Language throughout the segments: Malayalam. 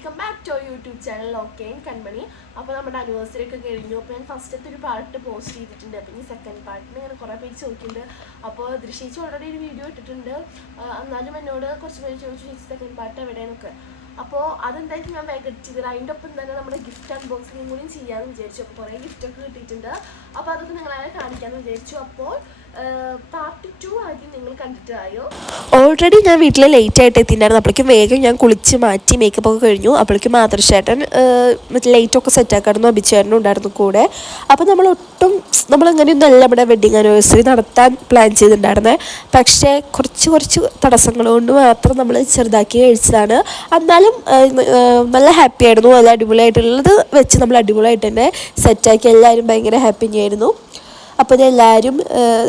Welcome back to YouTube channel okay Kanmani. അപ്പോൾ നമ്മുടെ ആനിവേഴ്സറി ഒക്കെ കഴിഞ്ഞു. അപ്പോൾ ഞാൻ ഫസ്റ്റത്തെ ഒരു പാർട്ട് പോസ്റ്റ് ചെയ്തിട്ടുണ്ട്. അപ്പോൾ ഈ സെക്കൻഡ് പാർട്ടിന് ഇങ്ങനെ കുറേ പേര് ചോദിക്കുന്നുണ്ട്. അപ്പോൾ ദൃശ്യിച്ച് ഓൾറെഡി ഒരു വീഡിയോ ഇട്ടിട്ടുണ്ട്. എന്നാലും എന്നോട് കുറച്ച് പേര് ചോദിച്ചു സെക്കൻഡ് പാർട്ട് എവിടെയെന്നൊക്കെ. അപ്പോൾ അതെന്തായാലും ഞാൻ വേഗം ചെയ്തത്. അതിൻ്റെ ഒപ്പം തന്നെ നമ്മുടെ ഗിഫ്റ്റ് അൺബോക്സിങ് കൂടി ചെയ്യാമെന്ന് വിചാരിച്ചു. അപ്പോൾ കുറേ ഗിഫ്റ്റൊക്കെ കിട്ടിയിട്ടുണ്ട്. അപ്പോൾ അതൊക്കെ നിങ്ങളെ കാണിക്കാമെന്ന് വിചാരിച്ചു. അപ്പോൾ പാർട്ട് 2 ആദ്യം നിങ്ങൾ കണ്ടിട്ടായോ? ഓൾറെഡി ഞാൻ വീട്ടിൽ ലേറ്റ് ആയിട്ട് എത്തിയിട്ടുണ്ടായിരുന്നു. അപ്പോഴേക്കും വേഗം ഞാൻ കുളിച്ച് മാറ്റി മേക്കപ്പ് ഒക്കെ കഴിഞ്ഞു. അപ്പോഴേക്കും മാതൃശേട്ടൻ മറ്റേ ലൈറ്റൊക്കെ സെറ്റാക്കായിരുന്നു. അഭിച്ചേട്ടനും ഉണ്ടായിരുന്നു കൂടെ. അപ്പോൾ നമ്മളങ്ങനെയൊന്നും അല്ല നമ്മുടെ വെഡിങ് ആനിവേഴ്സറി നടത്താൻ പ്ലാൻ ചെയ്തിട്ടുണ്ടായിരുന്നത്. പക്ഷേ കുറച്ച് തടസ്സങ്ങൾ കൊണ്ട് മാത്രം നമ്മൾ ചെറുതാക്കി കഴിച്ചതാണ്. എന്നാലും നല്ല ഹാപ്പി ആയിരുന്നു. നല്ല അടിപൊളിയായിട്ടുള്ളത് വെച്ച് നമ്മൾ അടിപൊളിയായിട്ട് തന്നെ സെറ്റാക്കി. എല്ലാവരും ഭയങ്കര ഹാപ്പി തന്നെയായിരുന്നു. അപ്പോൾ ഇതെല്ലാവരും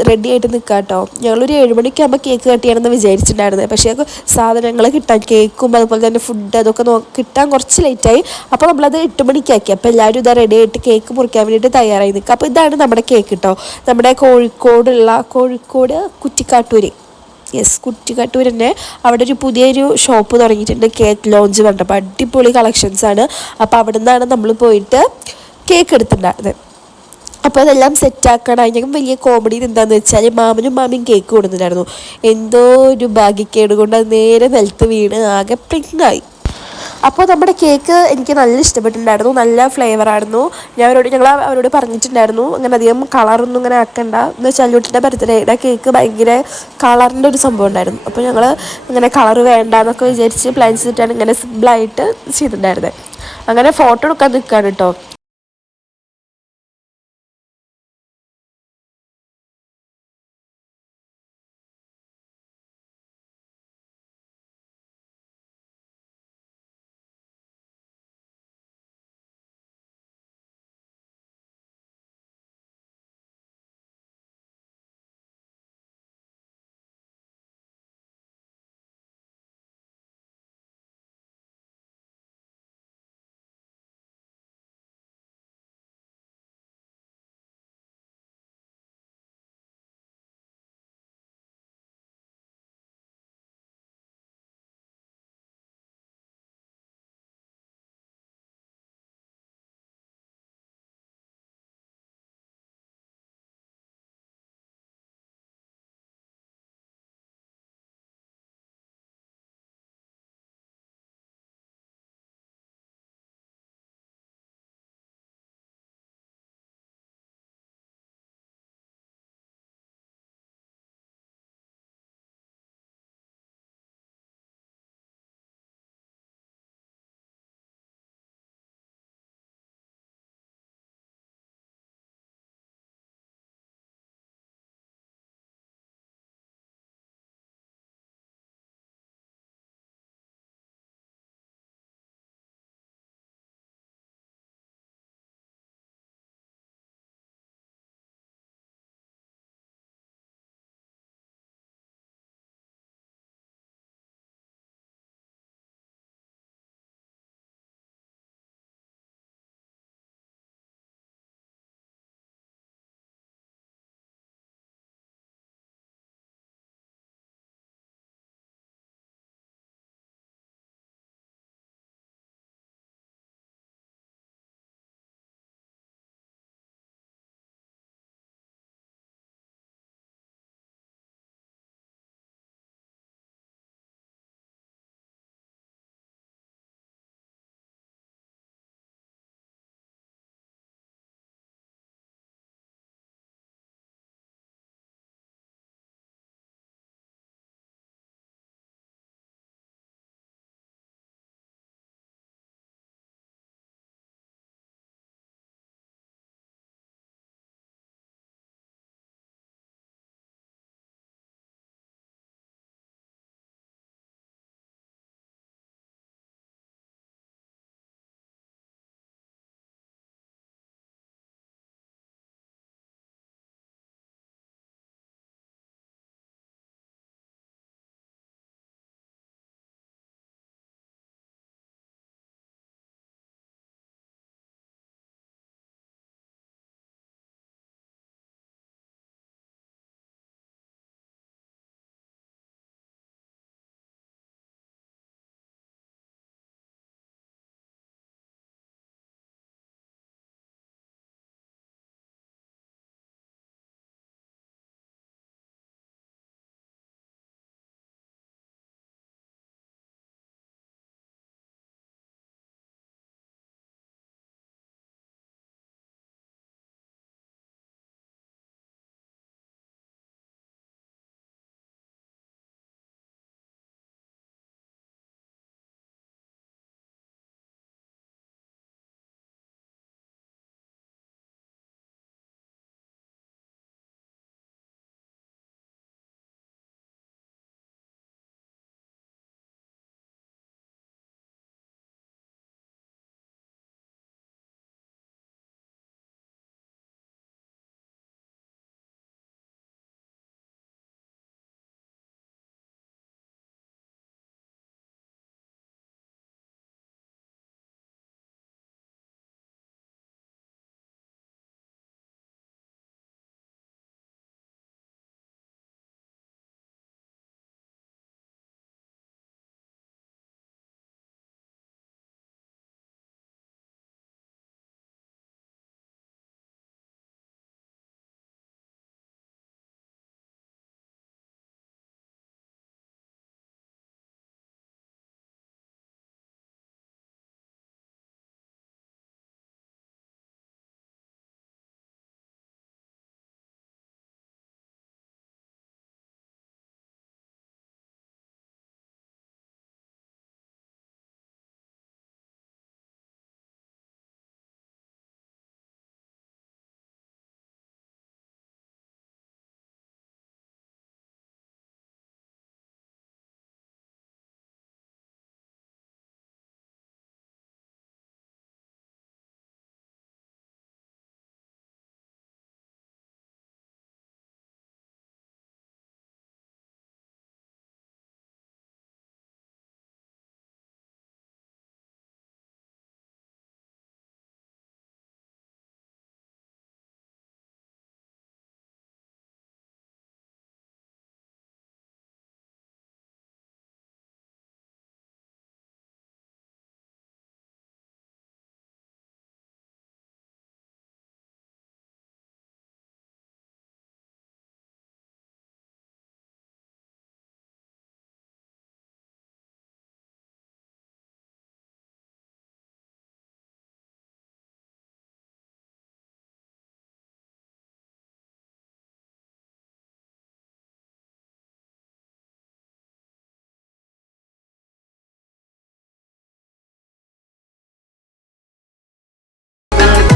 റെഡി ആയിട്ട് നിൽക്കാം കേട്ടോ. ഞങ്ങളൊരു 7 മണിക്കാകുമ്പോൾ കേക്ക് കട്ട് ചെയ്യണമെന്ന് വിചാരിച്ചിട്ടുണ്ടായിരുന്നത്. പക്ഷേ സാധനങ്ങൾ കിട്ടാൻ കേക്കും അതുപോലെ തന്നെ ഫുഡ് അതൊക്കെ കിട്ടാൻ കുറച്ച് ലേറ്റായി. അപ്പോൾ നമ്മളത് 8 മണിക്കാക്കി. അപ്പോൾ എല്ലാവരും ഇതാ റെഡി ആയിട്ട് കേക്ക് മുറിക്കാൻ വേണ്ടിയിട്ട് തയ്യാറായി നിൽക്കുക. അപ്പോൾ ഇതാണ് നമ്മുടെ കേക്ക് കേട്ടോ. നമ്മുടെ കോഴിക്കോട് കുറ്റിക്കാട്ടൂർ, കുറ്റിക്കാട്ടൂർ തന്നെ അവിടെ ഒരു പുതിയൊരു ഷോപ്പ് തുടങ്ങിയിട്ടുണ്ട്, കേക്ക് ലോഞ്ച് പറഞ്ഞിട്ട്. അപ്പോൾ അടിപൊളി കളക്ഷൻസാണ്. അപ്പോൾ അവിടെ നിന്നാണ് നമ്മൾ പോയിട്ട് കേക്ക് എടുത്തിട്ടുണ്ടായിരുന്നത്. അപ്പോൾ അതെല്ലാം സെറ്റാക്കണം. അതിനകം വലിയ കോമഡി എന്താണെന്ന് വെച്ചാൽ മാമനും മാമിയും കേക്ക് കൊടുത്തിട്ടുണ്ടായിരുന്നു. എന്തോ ഒരു ഭാഗ്യക്കേട് കൊണ്ട് അത് നേരെ നിലത്ത് വീണ് ആകെ പിങ്ങായി. അപ്പോൾ നമ്മുടെ കേക്ക് എനിക്ക് നല്ല ഇഷ്ടപ്പെട്ടിട്ടുണ്ടായിരുന്നു. നല്ല ഫ്ലേവറായിരുന്നു. ഞങ്ങൾ അവരോട് പറഞ്ഞിട്ടുണ്ടായിരുന്നു അങ്ങനെ അധികം കളറൊന്നും ഇങ്ങനെ ആക്കണ്ട എന്ന് വെച്ചാൽ അല്ലൂട്ടിൻ്റെ ബർത്ത്ഡേയുടെ കേക്ക് ഭയങ്കര കളറിൻ്റെ ഒരു സംഭവം ഉണ്ടായിരുന്നു. അപ്പോൾ ഞങ്ങൾ ഇങ്ങനെ കളർ വേണ്ട എന്നൊക്കെ വിചാരിച്ച് പ്ലാൻ ചെയ്തിട്ടാണ് ഇങ്ങനെ സിമ്പിളായിട്ട് ചെയ്തിട്ടുണ്ടായിരുന്നത്. അങ്ങനെ ഫോട്ടോ എടുക്കാൻ നിൽക്കുകയാണ് കേട്ടോ.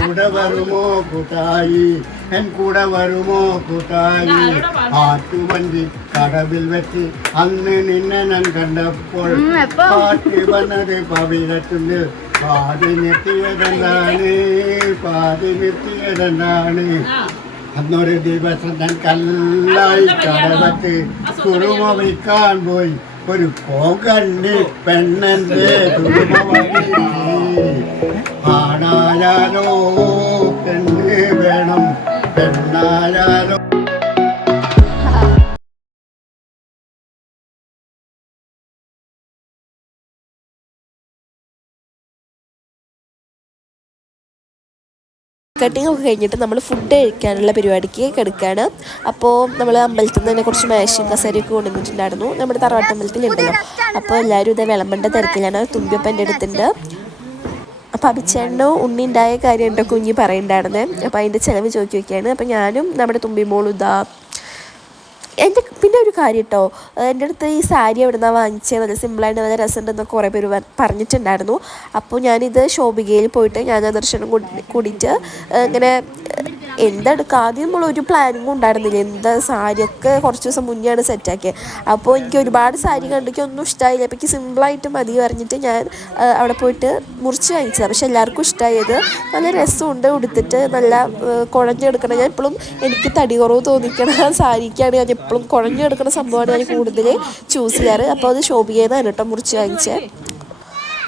കൂടെ വരുമോ കൂട്ടായി എൻ കൂടെ വരുമോ കൂട്ടായി ആറ്റുവണ്ടി കടവിൽ വെച്ച് അന്ന് നിന്നെ ഞാൻ കണ്ടപ്പോൾ പാട്ട് വന്നത് പവിഴത്തുണ്ട് പാതി നിർത്തിയതെന്താണ് അന്നൊരു ദിവസം ഞാൻ കല്ലായി കടവത്ത് കുറുമ വയ്ക്കാൻ പോയി ഒരു കോകണ്ണി പെണ്ണന്റെ ആണായാലോ പെണ്ണ് വേണം പെണ്ണായാലോ. കട്ടിങ് ഒക്കെ കഴിഞ്ഞിട്ട് നമ്മൾ ഫുഡ് കഴിക്കാനുള്ള പരിപാടിക്ക് കിടക്കുകയാണ്. അപ്പോൾ നമ്മൾ അമ്പലത്തിൽ നിന്ന് തന്നെ കുറച്ച് മേശയും കസേരയൊക്കെ കൊണ്ടുവന്നിട്ടുണ്ടായിരുന്നു. നമ്മുടെ തറവാട്ടമ്പലത്തിലുണ്ടല്ലോ. അപ്പോൾ എല്ലാവരും ഇതേ വിളമ്പേണ്ട തിരക്കിലാണ്. തുമ്പിയപ്പം എൻ്റെ അടുത്തുണ്ട്. അപ്പോൾ അഭിച്ചേട്ടനോ ഉണ്ണി ഉണ്ടായ കാര്യം എൻ്റെ കുഞ്ഞ് പറയുന്നുണ്ടായിരുന്നേ. അപ്പോൾ അതിൻ്റെ ചിലവ് ചോദിച്ചു വയ്ക്കുകയാണ്. അപ്പോൾ ഞാനും നമ്മുടെ തുമ്പിമോളും ഇതാ എൻ്റെ പിന്നെ ഒരു കാര്യം കേട്ടോ, എൻ്റെ അടുത്ത് ഈ സാരി എവിടെ നിന്നാണ് വാങ്ങിച്ചത്, നല്ല സിമ്പിളായിട്ട് നല്ല രസമുണ്ടെന്നൊക്കെ കുറേ പേര് പറഞ്ഞിട്ടുണ്ടായിരുന്നു. അപ്പോൾ ഞാനിത് ശോഭികയിൽ പോയിട്ട് ഞാൻ ദർശനം കൂടിയിട്ട് ഇങ്ങനെ എന്തെടുക്കുക ആദ്യം നമ്മളൊരു പ്ലാനിങ്ങും ഉണ്ടായിരുന്നില്ല. എന്താ സാരിയൊക്കെ കുറച്ച് ദിവസം മുന്നെയാണ് സെറ്റാക്കിയത്. അപ്പോൾ എനിക്ക് ഒരുപാട് സാരി കണ്ടിട്ട് ഒന്നും ഇഷ്ടമായില്ല. അപ്പോൾ എനിക്ക് സിമ്പിളായിട്ട് മതി പറഞ്ഞിട്ട് ഞാൻ അവിടെ പോയിട്ട് മുറിച്ച് വാങ്ങിച്ചതാണ്. പക്ഷെ എല്ലാവർക്കും ഇഷ്ടമായത്. നല്ല രസമുണ്ട് ഉടുത്തിട്ട്, നല്ല കുഴഞ്ഞെടുക്കണം. ഞാൻ എപ്പോഴും എനിക്ക് തടി കുറവ് തോന്നിക്കണ സാരിക്കാണ് ഞാൻ എപ്പോഴും കുഴഞ്ഞെടുക്കുന്ന സംഭവമാണ് ഞാൻ കൂടുതൽ ചൂസ് ചെയ്യാറ്. അപ്പോൾ അത് ശോഭികയെന്നാണ് കേട്ടോ മുറിച്ച് വാങ്ങിച്ചത്.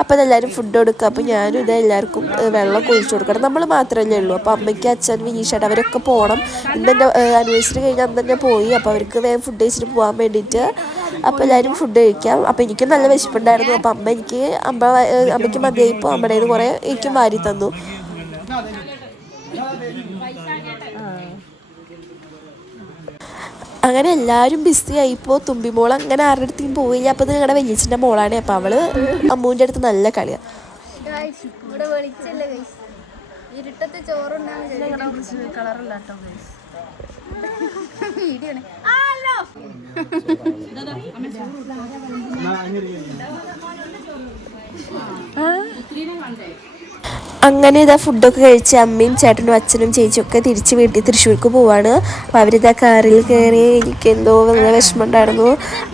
അപ്പോൾ അതെല്ലാവരും ഫുഡ് കൊടുക്കുക. അപ്പോൾ ഞാനും ഇത് എല്ലാവർക്കും വെള്ളം ഒഴിച്ചു കൊടുക്കണം. നമ്മൾ മാത്രമല്ലേ ഉള്ളൂ. അപ്പോൾ അമ്മയ്ക്ക് അച്ഛൻ വിനീഷേട്ടൻ അവരൊക്കെ പോകണം. ഇന്ന് എൻ്റെ ആനിവേഴ്സറി കഴിഞ്ഞാൽ അന്ന് തന്നെ പോയി. അപ്പോൾ അവർക്ക് വേഗം ഫുഡ് കഴിച്ചിട്ട് പോകാൻ വേണ്ടിയിട്ട് അപ്പോൾ എല്ലാവരും ഫുഡ് കഴിക്കാം. അപ്പോൾ എനിക്കും നല്ല വിശപ്പുണ്ടായിരുന്നു. അപ്പോൾ അമ്മയ്ക്ക് മതിയായിപ്പോൾ അമ്മയുടെ നിന്ന് കുറേ എനിക്കും വാരി തന്നു. അങ്ങനെ എല്ലാവരും ബിസി ആയിപ്പോൾ തുമ്പിമോൾ അങ്ങനെ ആരുടെ അടുത്തേക്കും പോയില്ല. അപ്പോൾ ഇത് ഞങ്ങളുടെ വലിയച്ഛൻ്റെ മോളാണ്. അപ്പോൾ അവള് അമ്മൂൻ്റെ അടുത്ത് നല്ല കളിയാണ്. അങ്ങനെ ഇതാ ഫുഡൊക്കെ കഴിച്ച് അമ്മയും ചേട്ടനും അച്ഛനും ചേച്ചിയൊക്കെ തിരിച്ച് വീട്ടിൽ തൃശ്ശൂർക്ക് പോവാണ്. അപ്പോൾ അവരിതാ കാറിൽ കയറി. എനിക്കെന്തോ നല്ല വിഷമം ഉണ്ടായിരുന്നു.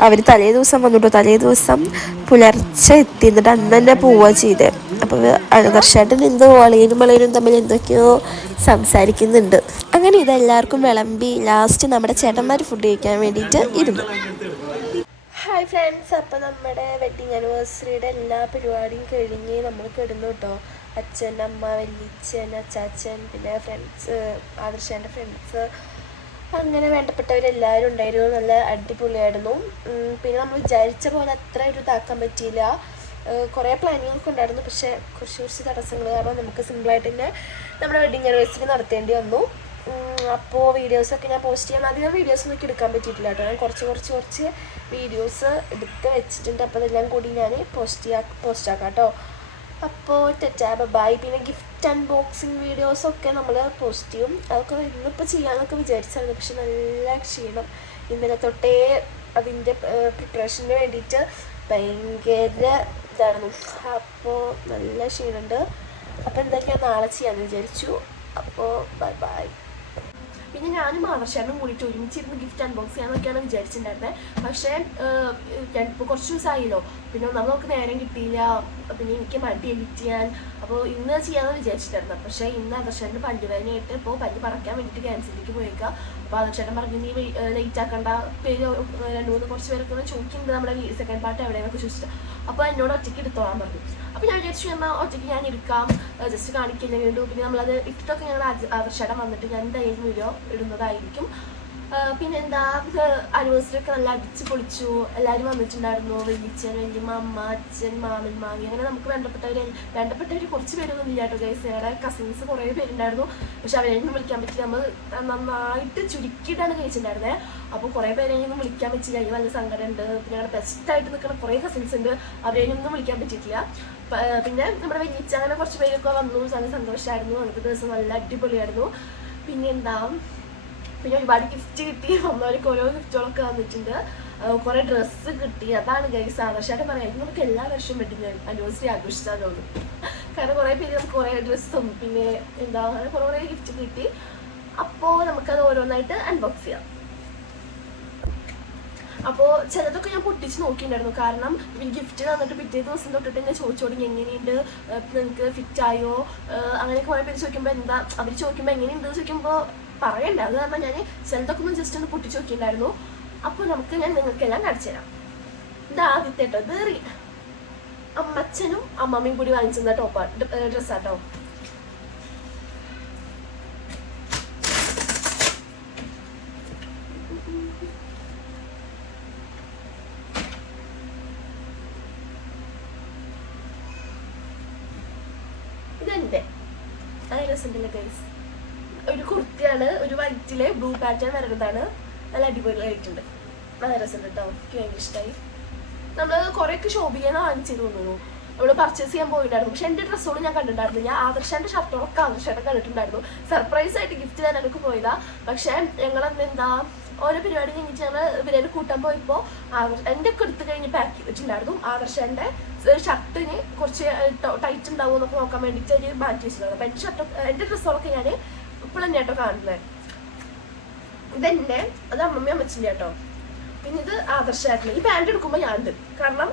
അവർ തലേ ദിവസം വന്നിട്ടോ, തലേ ദിവസം പുലർച്ചെ എത്തി. എന്നിട്ട് അന്ന് തന്നെ പോവുക ചെയ്തത്. അപ്പോൾ ആദർശേട്ടൻ എന്തോ വളയനും വളയനും തമ്മിൽ എന്തൊക്കെയോ സംസാരിക്കുന്നുണ്ട്. അങ്ങനെ ഇതെല്ലാവർക്കും വിളമ്പി ലാസ്റ്റ് നമ്മുടെ ചേട്ടന്മാർ ഫുഡ് കഴിക്കാൻ വേണ്ടിയിട്ട് ഇരുന്നു. ഹായ് ഫ്രണ്ട്സ്, അപ്പോൾ നമ്മുടെ വെഡ്ഡിങ് ആനിവേഴ്സറിയുടെ എല്ലാ പരിപാടിയും കഴിഞ്ഞ് നമ്മൾ കിടന്നു കേട്ടോ. അച്ഛൻ, അമ്മ, വല്യച്ഛൻ, അച്ചാച്ചൻ, പിന്നെ ഫ്രണ്ട്സ്, ആദർശേൻ്റെ ഫ്രണ്ട്സ്, അങ്ങനെ വേണ്ടപ്പെട്ടവരെല്ലാവരും ഉണ്ടായിരുന്നു. നല്ല അടിപൊളിയായിരുന്നു. പിന്നെ നമ്മൾ വിചാരിച്ച പോലെ അത്ര ഒരു ഇതാക്കാൻ പറ്റിയില്ല. കുറേ പ്ലാനിങ്ങൊക്കെ ഉണ്ടായിരുന്നു. പക്ഷേ കുറച്ച് തടസ്സങ്ങൾ കാരണം നമുക്ക് സിമ്പിളായിട്ട് തന്നെ നമ്മുടെ വെഡ്ഡിങ് ആനിവേഴ്സറി നടത്തേണ്ടി വന്നു. അപ്പോൾ വീഡിയോസൊക്കെ ഞാൻ പോസ്റ്റ് ചെയ്യാൻ അധികം വീഡിയോസൊന്നും എനിക്ക് എടുക്കാൻ പറ്റിയിട്ടില്ല കേട്ടോ. ഞാൻ കുറച്ച് വീഡിയോസ് എടുത്ത് വെച്ചിട്ടുണ്ട്. അപ്പോൾ അതെല്ലാം കൂടി ഞാൻ പോസ്റ്റ് ആക്കാം കേട്ടോ. അപ്പോൾ ടാറ്റാ ബൈ. പിന്നെ ഗിഫ്റ്റ് അൺബോക്സിങ് വീഡിയോസൊക്കെ നമ്മൾ പോസ്റ്റ് ചെയ്യും. അതൊക്കെ ഇന്നിപ്പോൾ ചെയ്യാമെന്നൊക്കെ വിചാരിച്ചായിരുന്നു. പക്ഷെ നല്ല ക്ഷീണം ഇന്നലെ തൊട്ടേ അതിൻ്റെ പ്രിപ്പറേഷന് വേണ്ടിയിട്ട് ഭയങ്കര ഇതായിരുന്നു. അപ്പോൾ നല്ല ക്ഷീണമുണ്ട്. അപ്പോൾ എന്തൊക്കെയാണ് നാളെ ചെയ്യാമെന്ന് വിചാരിച്ചു. അപ്പോൾ ബൈ. പിന്നെ ഞാനും ആദർശേട്ടനും കൂടിയിട്ട് ഒരുമിച്ചിരുന്ന് ഗിഫ്റ്റ് അൺബോക്സ് ചെയ്യാനൊക്കെയാണ് വിചാരിച്ചിട്ടുണ്ടായിരുന്നത്. പക്ഷേ ഇപ്പോൾ കുറച്ച് ദിവസമായല്ലോ. പിന്നെ നമുക്ക് നേരം കിട്ടിയില്ല. പിന്നെ എനിക്ക് മടി എഡിറ്റ് ചെയ്യാൻ. അപ്പോൾ ഇന്ന് ചെയ്യാമെന്ന് വിചാരിച്ചിട്ടായിരുന്നു. പക്ഷേ ഇന്ന് ആദർശേട്ടൻ്റെ പല്ലുവേദനയായിട്ട് ഇപ്പോൾ പല്ല് പറിക്കാൻ വേണ്ടിയിട്ട് ക്യാൻസറിലേക്ക് പോയേക്കാം. അപ്പോൾ ആദർശേട്ടൻ പറഞ്ഞു നീ ലേറ്റ് ആക്കേണ്ട. പേര് 2-3 കുറച്ച് പേരൊക്കെ ചോദിക്കുന്നുണ്ട് നമ്മുടെ സെക്കൻഡ് പാർട്ട് എവിടെയെന്നൊക്കെ ചോദിച്ചിട്ട്. അപ്പോൾ എന്നോട് ഒറ്റയ്ക്ക് എടുത്തോളാൻ പറഞ്ഞു. അപ്പോൾ ഞാൻ വിചാരിച്ചു എന്നാൽ ഒറ്റയ്ക്ക് ഞാൻ എടുക്കാം, ജസ്റ്റ് കാണിക്കില്ല വേണ്ടു. പിന്നെ നമ്മളത് ഇട്ടൊക്കെ ഞങ്ങൾ ആദർശേട്ടൻ വന്നിട്ട് ഞാൻ എന്തായാലും വീഡിയോ ഇടുന്നതായിരിക്കും. പിന്നെ എന്താ ആനിവേഴ്സറി ഒക്കെ നല്ല അടിച്ച് പൊളിച്ചു. എല്ലാവരും വന്നിട്ടുണ്ടായിരുന്നു. വലിയച്ഛൻ, വല്യമ്മ, അമ്മ, അച്ഛൻ, മാമൻ, മാമി, അങ്ങനെ നമുക്ക് വേണ്ടപ്പെട്ടവർ കുറച്ച് പേരൊന്നും ഇല്ല കേട്ടോ ഗൈസ്. ഞങ്ങളുടെ കസിൻസ് കുറേ പേരുണ്ടായിരുന്നു. പക്ഷെ അവരെയൊന്നും വിളിക്കാൻ പറ്റില്ല. നമ്മൾ നന്നായിട്ട് ചുരുക്കിയിട്ടാണ് കഴിച്ചിട്ടുണ്ടായിരുന്നത്. അപ്പോൾ കുറേ പേരെയൊന്നും വിളിക്കാൻ പറ്റില്ല. അതിന് നല്ല സങ്കടമുണ്ട്. പിന്നെ ഞങ്ങളുടെ ബെസ്റ്റായിട്ട് നിൽക്കുന്ന കുറേ കസിൻസ് ഉണ്ട്. അവരെയൊന്നും വിളിക്കാൻ പറ്റിയിട്ടില്ല. പിന്നെ നമ്മുടെ വലിയച്ഛ അങ്ങനെ കുറച്ച് പേരൊക്കെ വന്നു. നല്ല സന്തോഷമായിരുന്നു. അന്നത്തെ ദിവസം നല്ല അടിപൊളിയായിരുന്നു. പിന്നെ ഒരുപാട് ഗിഫ്റ്റ് കിട്ടി. വന്നവർക്ക് ഓരോ ഗിഫ്റ്റുകളൊക്കെ വന്നിട്ടുണ്ട്. കുറെ ഡ്രസ്സ് കിട്ടി. അതാണ് ഗൈസ് ആദർശമായിട്ട് പറയാം, നമുക്ക് എല്ലാ വർഷവും വെഡിങ് ആനിവേഴ്സറി ആഘോഷിച്ചാലോ. കാരണം കുറേ പേര് നമുക്ക് കുറേ ഡ്രസ്സും പിന്നെ എന്താ അങ്ങനെ കുറേ ഗിഫ്റ്റ് കിട്ടി. അപ്പോൾ നമുക്കത് ഓരോന്നായിട്ട് അൺബോക്സ് ചെയ്യാം. അപ്പോൾ ചിലതൊക്കെ ഞാൻ പൊട്ടിച്ച് നോക്കിയിട്ടുണ്ടായിരുന്നു. കാരണം ഈ ഗിഫ്റ്റ് തന്നിട്ട് പിറ്റേ ദിവസം തൊട്ടിട്ട് എന്നെ ചോദിച്ചു തുടങ്ങി എങ്ങനെയുണ്ട്, നിങ്ങൾക്ക് ഫിറ്റായോ, അങ്ങനെ കുറേ പേര് ചോദിക്കുമ്പോൾ എന്താ അവർ ചോദിക്കുമ്പോൾ എങ്ങനെയുണ്ടെന്ന് ചോദിക്കുമ്പോൾ പറയണ്ട. അത് കാരണം ഞാൻ ചിലതൊക്കെ ഒന്ന് ജസ്റ്റ് ഒന്ന് പൊട്ടിച്ച് നോക്കിയിട്ടുണ്ടായിരുന്നു. അപ്പോൾ ഞാൻ നിങ്ങൾക്കെല്ലാം കാണിച്ചു തരാം. ഇത് ആദ്യത്തെ കേട്ടോ, ഇത് അമ്മച്ചനും അമ്മമ്മയും കൂടി വാങ്ങിച്ചിരുന്ന ഡ്രസ്സാട്ടോ. ഇതെന്റെ നല്ല രസമുണ്ടല്ലേ ഗൈസ്. ഒരു കുർത്തിയാണ്, ഒരു വൈറ്റില് ബ്ലൂ പാറ്റേൺ വരുന്നതാണ്. നല്ല അടിപൊളിയായിട്ടുണ്ട്, നല്ല രസമുണ്ട് കേട്ടോ. എനിക്ക് ഭയങ്കര ഇഷ്ടമായി. നമ്മൾ കുറേയൊക്കെ ഷോപ്പിൽ വാങ്ങിച്ചിട്ട് തോന്നുന്നു. നമ്മൾ പർച്ചേസ് ചെയ്യാൻ പോയിട്ടുണ്ടായിരുന്നു. പക്ഷെ എൻ്റെ ഡ്രസ്സോട് ഞാൻ കണ്ടിട്ടുണ്ടായിരുന്നു. ഞാൻ ആദർശാൻ്റെ ഷർട്ടോളൊക്കെ ആദർശായിട്ട് കണ്ടിട്ടുണ്ടായിരുന്നു. സർപ്രൈസ് ആയിട്ട് ഗിഫ്റ്റ് തരാൻ എനിക്ക് പോയതാ. പക്ഷെ ഞങ്ങളെന്താ ഓരോ പരിപാടി കഴിഞ്ഞിട്ട് ഞങ്ങൾ ഇവരെ കൂട്ടാൻ പോയപ്പോൾ എൻ്റെ ഒക്കെ എടുത്ത് കഴിഞ്ഞ് പാക്ക് ചെയ്തിട്ടുണ്ടായിരുന്നു. ആദർശാൻ്റെ ഷർട്ടിന് കുറച്ച് ടൈറ്റ് ഉണ്ടാവും എന്നൊക്കെ നോക്കാൻ വേണ്ടിയിട്ട് ഒരു മാറ്റി വെച്ചിട്ടുണ്ടായിരുന്നു. അപ്പം എൻ്റെ ഷർട്ടൊക്കെ എൻ്റെ ഡ്രസ്സുകളൊക്കെ ഞാൻ ഇപ്പോൾ തന്നെ കേട്ടോ കാണുന്നത്. ഇതെന്നെ അത് അമ്മമ്മയും അമ്മച്ചിൻ്റെ കേട്ടോ. പിന്നെ ഇത് ആദർശമായിട്ടില്ല. ഈ പാൻറ് എടുക്കുമ്പോൾ ഞാനുണ്ട്. കാരണം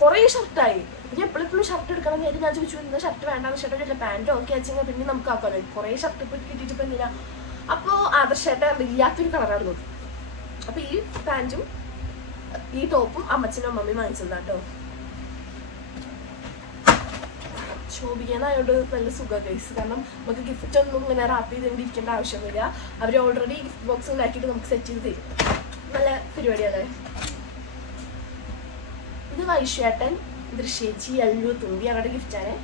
കുറേ ഷർട്ടായി. പിന്നെ എപ്പോഴും ഷർട്ട് എടുക്കണം എന്ന് ഞാൻ ചോദിച്ചു, ഇന്ന് ഷർട്ട് വേണ്ടാന്ന് ഷർട്ട് ഇല്ല പാൻറ് ഓക്കെ വെച്ചെങ്കിൽ പിന്നെ നമുക്ക് ആക്കാമല്ലോ. കുറേ ഷർട്ട് ഇപ്പോൾ കിട്ടിയിട്ട് ഇപ്പം എന്തിനാ. അപ്പോൾ ആദർശമായിട്ട് ഇല്ലാത്തൊരു കളറായിരുന്നു. അപ്പോൾ ഈ പാൻറ്റും ഈ ടോപ്പും അമ്മച്ചനും അമ്മമ്മയും വാങ്ങിച്ചതാണ് കേട്ടോ. ശോഭിക്കാനായോണ്ട് നല്ല സുഖം ഗൈസ്. കാരണം നമുക്ക് ഗിഫ്റ്റ് ഒന്നും ഇങ്ങനെ റാപ്പ് ചെയ്തുകൊണ്ടിരിക്കേണ്ട ആവശ്യം വരിക. അവർ ഓൾറെഡി ഗിഫ്റ്റ് ബോക്സ് ഉണ്ടാക്കിയിട്ട് നമുക്ക് സെറ്റ് ചെയ്ത് തരും. നല്ല പരിപാടിയാണ്. ഇത് വൈശ്വേട്ടൻ, ദൃശ്യേച്ചി, അല്ലു, തുമ്പി അവരുടെ ഗിഫ്റ്റാണ്.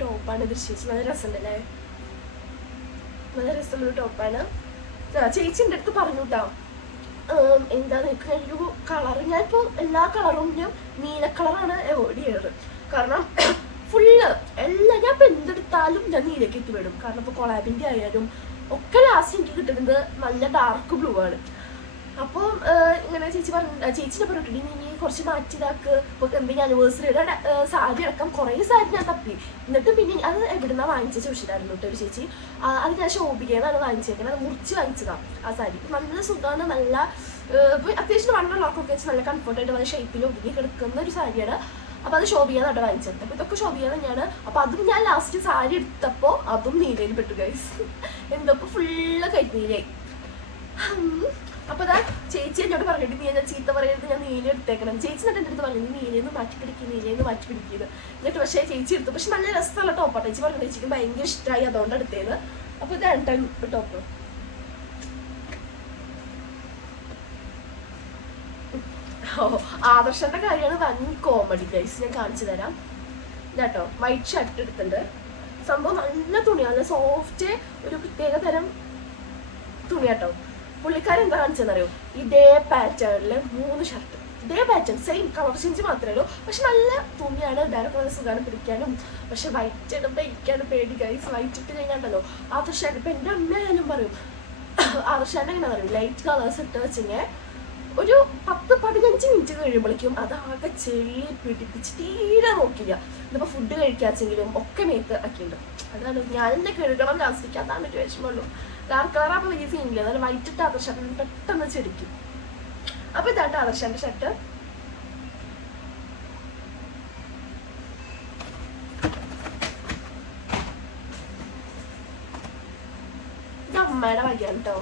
ടോപ്പാണ് ദൃശ്യേച്ചി. നല്ല രസമുണ്ടല്ലേ, നല്ല രസമുള്ളൊരു ടോപ്പാണ്. ചേച്ചിൻ്റെ അടുത്ത് പറഞ്ഞു കേട്ടോ, എന്താ നിനക്ക് ഒരു കളർ, ഞാനിപ്പോൾ എല്ലാ കളറും ഞാൻ നീല കളറാണ് അവോയ്ഡ് ചെയ്യുന്നത്. കാരണം ഫുള്ള് എല്ലാം ഞാൻ ഇപ്പം എന്തെടുത്താലും ഞാൻ നീലേക്ക് എത്തിവിടും. കാരണം ഇപ്പോൾ കൊളാബിൻ്റെ ആയാലും ഒക്കെ ലാസ്റ്റ് എനിക്ക് കിട്ടുന്നത് നല്ല ഡാർക്ക് ബ്ലൂ ആണ്. അപ്പോൾ ഇങ്ങനെ ചേച്ചി ചേച്ചിനെ പറഞ്ഞിട്ടുണ്ട് നീ കുറച്ച് മാറ്റി ഇതാക്ക്. ഇപ്പോൾ എന്തെങ്കിലും ആനിവേഴ്സറിയുടെ സാരി അടക്കം കുറേ സാരി ഞാൻ തപ്പി. എന്നിട്ടും പിന്നെ അത് എവിടുന്നാ വാങ്ങിച്ച ചോദിച്ചിട്ടായിരുന്നു കേട്ടോ ഒരു ചേച്ചി. അത് ഞാൻ ശോഭികയെന്നാണ് വാങ്ങിച്ചേക്കുന്നത്. അത് മുറിച്ച് വാങ്ങിച്ചതാണ് ആ സാരി. നല്ല സുഖമാണ്, നല്ല ഇപ്പോൾ അത്യാവശ്യം വണ്ണുള്ളവർക്കൊക്കെ വെച്ച് നല്ല കംഫർട്ടായിട്ട് നല്ല ഷേപ്പിൽ ഒതുങ്ങി കിടക്കുന്ന ഒരു സാരിയാണ്. അപ്പോൾ അത് ശോഭികയെന്നാണ് വാങ്ങിച്ചത്. അപ്പോൾ ഇതൊക്കെ ശോഭിക തന്നെയാണ്. അപ്പോൾ അതും ഞാൻ ലാസ്റ്റ് സാരി എടുത്തപ്പോൾ അതും നീലയിൽ പെട്ടു ഗൈസ്. എന്തപ്പോൾ ഫുള്ള് കരിനീലയായി. അപ്പോൾ അതാ ചേച്ചി എന്നോട് പറഞ്ഞിട്ട് നീ ഞാൻ ചീത്ത പറയരുത്, ഞാൻ നീല എടുത്തേക്കണം. ചേച്ചി എന്നിട്ട് എൻ്റെ അടുത്ത് പറഞ്ഞു നീ നീലയെന്ന് മാറ്റി പിടിക്കുക, നീലയെന്ന് മാറ്റി പിടിക്കുന്നത്. എന്നിട്ട് പക്ഷേ ചേച്ചി എടുത്തു. പക്ഷെ നല്ല രസമുള്ള ടോപ്പാണ്. ചേച്ചി പറഞ്ഞു ചേച്ചിക്ക് ഭയങ്കര ഇഷ്ടമായി, അതുകൊണ്ട് എടുത്തേന്ന്. അപ്പോൾ ഇതാണ് ടോപ്പ്. ആദർശന്റെ കാര്യമാണ് വൻ കോമഡി ഗൈസ്. ഞാൻ കാണിച്ചു തരാം. ഇതാട്ടോ വൈറ്റ് ഷർട്ട് എടുത്തിട്ടുണ്ട്. സംഭവം നല്ല തുണിയാണ്, നല്ല സോഫ്റ്റ്, ഒരു പ്രത്യേക തരം തുണിയാട്ടോ. പുള്ളിക്കാരൻ എന്താ കാണിച്ചെന്നറിയോ, ഇതേ പാറ്റേണിൽ 3 ഷർട്ട്, ഇതേ പാറ്റേൺ സെയിം കളർ ചേഞ്ച് മാത്രമേ ഉള്ളൂ. പക്ഷെ നല്ല തുണിയാണ്, ഇടാനൊക്കെ നല്ല സുഖമാണ് പിടിക്കാനും. പക്ഷെ വൈറ്റ് ഇടുമ്പോൾ ഇരിക്കാനും പേടി ഗൈസ്. വൈറ്റ് ഇട്ട് കഴിഞ്ഞാണ്ടല്ലോ ആദർശായിട്ട് ഇപ്പം എൻ്റെ അമ്മയായാലും പറയും, ആദർശാൻ്റെ എങ്ങനെ പറയും ലൈറ്റ് കളേഴ്സ് ഇട്ട് വെച്ചെങ്കിൽ ഒരു 10-15 മിനിറ്റ് കഴിയുമ്പോഴേക്കും അതാകെ ചെളി പിടിപ്പിച്ച് തീരെ നോക്കില്ല. ഇതിപ്പോൾ ഫുഡ് കഴിക്കാച്ചെങ്കിലും ഒക്കെ മേത്ത് ആക്കിയിട്ടുണ്ട്. അതാണ് ഞാനെന്നെ കഴുകണം ലാസ്റ്റിക്ക്. അതാണ് ഒരു വിഷമമുള്ളൂ. ഡാർക്ക് കളറാകുമ്പോൾ വലിയ സീനില്ല. അതായത് വൈറ്റ് ഇട്ട് ആദർശാൻ്റെ പെട്ടെന്ന് ചെടിക്കും. അപ്പോൾ ഇതായിട്ട് ആദർശാൻ്റെ ഷർട്ട്. ഇത് അമ്മയുടെ വകയാണ് കേട്ടോ.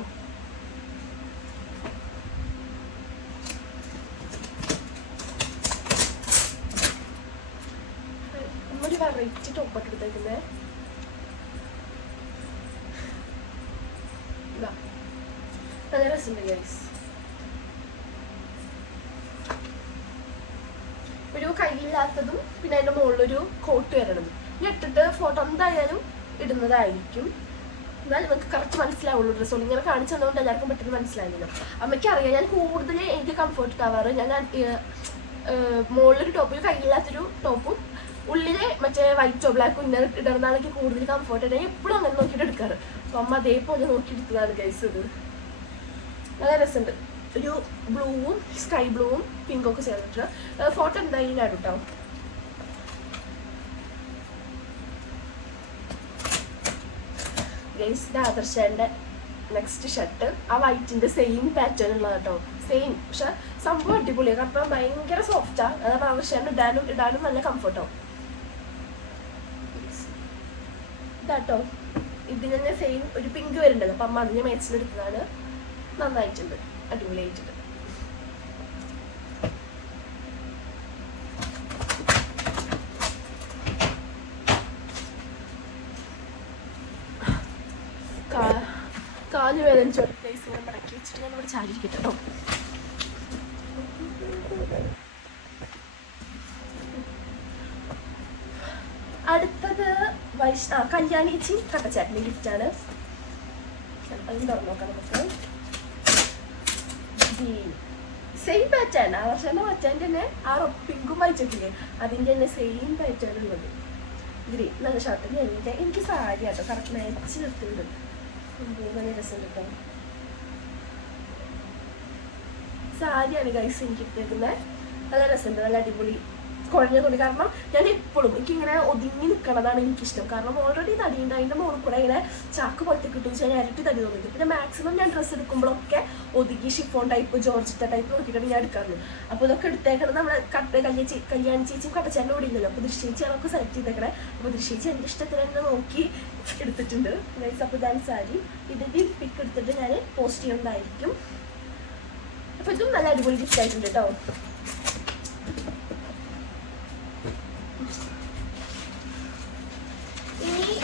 ഒരു വെറൈറ്റി ടോപ്പൊക്കെ എടുത്തേക്കുന്നത്. നല്ല രസമുണ്ട് ഗൈസ്. ഒരു കയ്യില്ലാത്തതും പിന്നെ അതിൻ്റെ മുകളിലൊരു കോട്ട് വരണതും. ഞാൻ ഇട്ടിട്ട് ഫോട്ടോ എന്തായാലും ഇടുന്നതായിരിക്കും. എന്നാൽ നിങ്ങൾക്ക് കറക്റ്റ് മനസ്സിലാവുള്ളൂ ഡ്രസ്സ് ഇങ്ങനെ കാണിച്ചു തന്നുകൊണ്ട് എല്ലാവർക്കും പെട്ടെന്ന് മനസ്സിലായില്ലോ. അമ്മയ്ക്ക് അറിയാം ഞാൻ കൂടുതൽ എനിക്ക് കംഫർട്ട് ആവാറ് ഞാൻ മുകളിലൊരു ടോപ്പ് കയ്യില്ലാത്തൊരു ടോപ്പും ഉള്ളിലെ മറ്റേ വൈറ്റോ ബ്ലാക്കോ ഇന്നർ ഇടുന്നതാണ് എനിക്ക് കൂടുതൽ കംഫർട്ട്. ഞാൻ എപ്പോഴും അങ്ങനെ നോക്കിയിട്ട് എടുക്കാറ്. അപ്പം അമ്മ അതേപോലെ നോക്കിയെടുത്തതാണ് ഗൈസ്. ഇത് നല്ല രസമുണ്ട്. ഒരു ബ്ലൂവും സ്കൈ ബ്ലൂവും പിങ്കൊക്കെ ചേർന്നിട്ട് ഫോട്ടോ എന്തായാലും ഞാൻ കേട്ടോ. ഗൈസ് ആദർശേൻ്റെ നെക്സ്റ്റ് ഷർട്ട് ആ വൈറ്റിൻ്റെ സെയിം പാറ്റേൺ ഉള്ളത് കേട്ടോ. സെയിം പക്ഷെ സംഭവം അടിപൊളിയാണ്. കാരണം ഭയങ്കര സോഫ്റ്റാണ്. അതാണ് ആദർശേൻ്റെ ഇടാനും നല്ല കംഫർട്ടാവും. ഇതാട്ടോ ഇതിന് തന്നെ സെയിം ഒരു പിങ്ക് വരുന്നുണ്ട്. അപ്പം അമ്മ അതിന് മേച്ചിലെടുത്തതാണ്. നന്നായിട്ടുണ്ട്, അടിപൊളിയായിട്ടുണ്ട്. കാല് വേദന ചോദിച്ചു ഇങ്ങനെ മടക്കി വെച്ചിട്ട് ഞാൻ ഇവിടെ ചാരിയിരിക്കട്ടെ കേട്ടോ. അടുത്തത് കല്യാണിച്ചി കട്ടച്ചാട്ടിൻ്റെ ഗിഫ്റ്റാണ്. അതും തുറന്നു നോക്കാം നമുക്ക്. സെയിം പാറ്റേൺ ആ വർഷൻ്റെ മറ്റാൻ്റെ തന്നെ ആ പിങ്കും വായിച്ചിട്ടില്ലേ അതിൻ്റെ തന്നെ സെയിം പാറ്റേൺ ഉള്ളത്. ഗ്രീൻ നല്ല ഷർട്ട്. എനിക്ക് സാരി കേട്ടോ കറക്റ്റ് മാച്ച് നിർത്തിയിട്ടുണ്ട്. നല്ല രസം കേട്ടോ. സാരിയാണ് ഗൈസ് എനിക്ക് എടുത്തേക്കുന്നത്. നല്ല രസമുണ്ട്, നല്ല അടിപൊളി കുഴഞ്ഞ തുണി. കാരണം ഞാൻ എപ്പോഴും എനിക്കിങ്ങനെ ഒതുങ്ങി നിൽക്കണതാണ് എനിക്കിഷ്ടം. കാരണം ഓൾറെഡി തടിയുണ്ട്. അതിൻ്റെ മുകളിൽ കൂടെ ഇങ്ങനെ ചാക്ക് പോലത്തെ കിട്ടും വെച്ചാൽ ഞാൻ ഇരട്ടി തടി തോന്നിയിട്ട്. പിന്നെ മാക്സിമം ഞാൻ ഡ്രസ്സ് എടുക്കുമ്പോഴൊക്കെ ഒതുങ്ങി ഷിഫോൺ ടൈപ്പ് ജോർജിറ്റ ടൈപ്പ് നോക്കിയിട്ടാണ് ഞാൻ എടുക്കാറുള്ളത്. അപ്പോൾ ഇതൊക്കെ എടുത്തേക്കണം നമ്മുടെ കല്യാണി ചേച്ചിയും കട്ടച്ചാൻ്റെ കൂടെ ഇല്ലല്ലോ. അപ്പോൾ ദൃശ്യേച്ചിയാണ് നമുക്ക് സെലക്ട് ചെയ്തേക്കണേ. അപ്പോൾ ദൃശ്യേച്ചി എൻ്റെ ഇഷ്ടത്തിന് തന്നെ നോക്കി എടുത്തിട്ടുണ്ട് ഗൈസ്. അപ്പോൾ ഇതാണ് സാരി. ഇതിൻ്റെ പിക്ക് എടുത്തിട്ട് ഞാൻ പോസ്റ്റ് ചെയ്യുന്നതായിരിക്കും. അപ്പോൾ ഇതും നല്ല അടിപൊളി ഗിഫ്റ്റ് ആയിട്ടുണ്ട് കേട്ടോ.